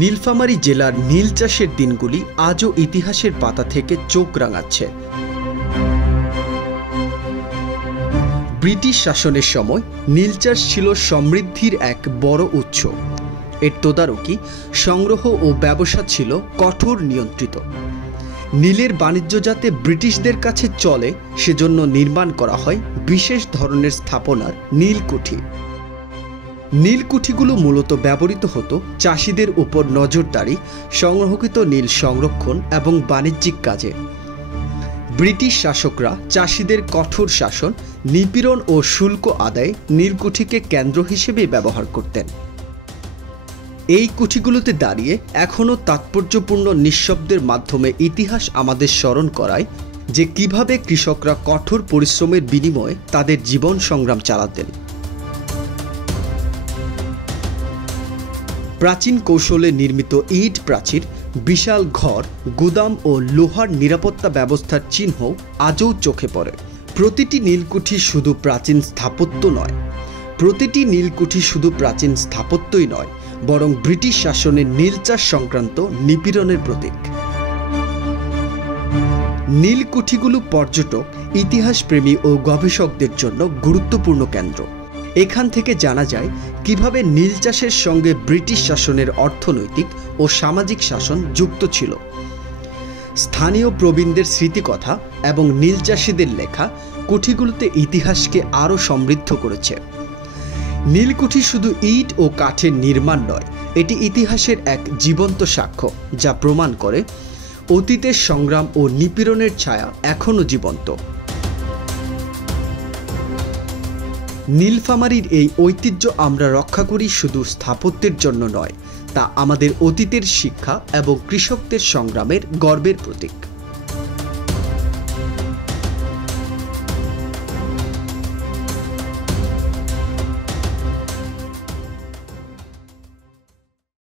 নীলফামারী জেলার নীল চাষের দিনগুলি আজও ইতিহাসের পাতা থেকে চোখ রাঙাচ্ছে। ব্রিটিশ শাসনের সময় নীল চাষ ছিল সমৃদ্ধির এক বড় উৎস। এর তদারকি, সংগ্রহ ও ব্যবসা ছিল কঠোর নিয়ন্ত্রিত। নীলের বাণিজ্য যাতে ব্রিটিশদের কাছে চলে সেজন্য নির্মাণ করা হয় বিশেষ ধরনের স্থাপনার নীলকুঠি। নীলকুঠিগুলো মূলত ব্যবহৃত হতো চাষিদের উপর নজরদারি, সংগ্রহকৃত নীল সংরক্ষণ এবং বাণিজ্যিক কাজে। ব্রিটিশ শাসকরা চাষিদের কঠোর শাসন, নিপীড়ন ও শুল্ক আদায়ে নীলকুঠিকে কেন্দ্র হিসেবে ব্যবহার করতেন। এই কুঠিগুলোতে দাঁড়িয়ে এখনও তাৎপর্যপূর্ণ নিঃশব্দের মাধ্যমে ইতিহাস আমাদের স্মরণ করায় যে কিভাবে কৃষকরা কঠোর পরিশ্রমের বিনিময়ে তাদের জীবন সংগ্রাম চালাতেন। প্রাচীন কৌশলে নির্মিত ইট প্রাচীর, বিশাল ঘর, গুদাম ও লোহার নিরাপত্তা ব্যবস্থার চিহ্ন আজও চোখে পড়ে। প্রতিটি নীলকুঠি শুধু প্রাচীন স্থাপত্যই নয়, বরং ব্রিটিশ শাসনের নীল চাষ সংক্রান্ত নিপীড়নের প্রতীক। নীলকুঠিগুলো পর্যটক, ইতিহাসপ্রেমী ও গবেষকদের জন্য গুরুত্বপূর্ণ কেন্দ্র। এখান থেকে জানা যায় কিভাবে নীল চাষের সঙ্গে ব্রিটিশ শাসনের অর্থনৈতিক ও সামাজিক শাসন যুক্ত ছিল। স্থানীয় প্রবীণদের স্মৃতিকথা এবং নীল চাষিদের লেখা কুঠিগুলোতে ইতিহাসকে আরও সমৃদ্ধ করেছে। নীলকুঠি শুধু ইট ও কাঠের নির্মাণ নয়, এটি ইতিহাসের এক জীবন্ত সাক্ষ্য, যা প্রমাণ করে অতীতের সংগ্রাম ও নিপীড়নের ছায়া এখনও জীবন্ত। নীলফামারীর এই ঐতিহ্য আমরা রক্ষা করি শুধু স্থাপত্যের জন্য নয়, তা আমাদের অতীতের শিক্ষা এবং কৃষকদের সংগ্রামের গর্বের প্রতীক।